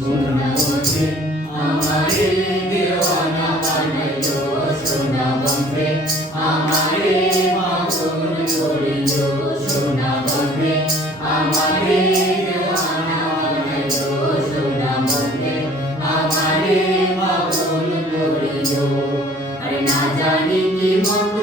সুনাবন্ধে আমারে দেওয়ানা বানাইলো সুনাবন্ধে আমারে পাগল করিলো সুনাবন্ধে আমারে দেওয়ানা বানাইলো সুনাবন্ধে আমারে পাগল করিলো। আরে না জানি কি মন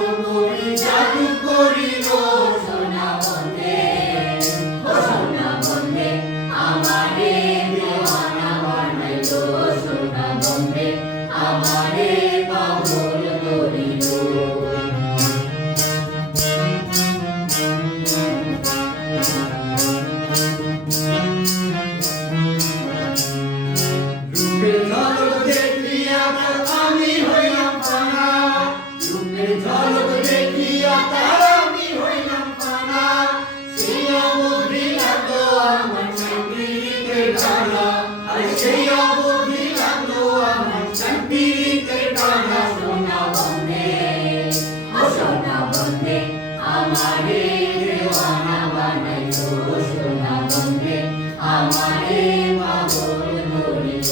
আমারে মা বলে বলিল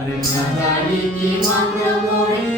আরে মাতা নীতি মন্ত্র বলে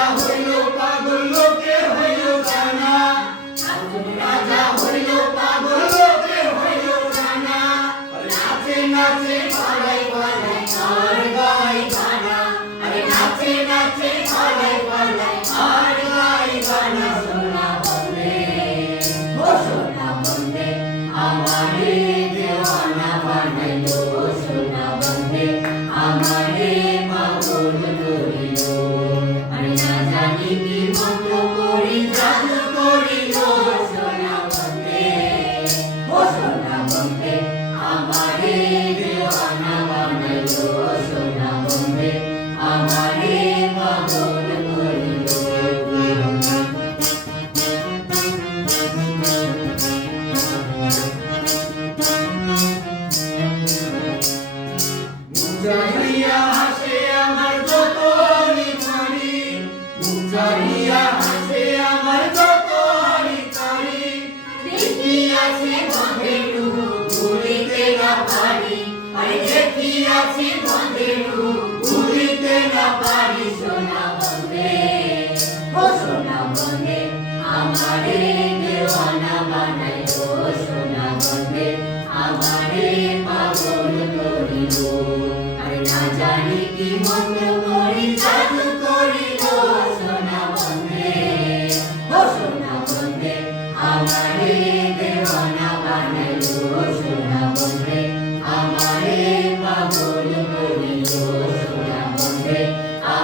আমারে দেওয়ানা বানাইলো সোনা বন্ধে আমারে পাগল করিলো দিয়াছি বন্ধু ভুলিতে না পারি সোনা বন্ধে ও সোনা বন্ধে আমারে দেওয়ানা বানাই ও সোনা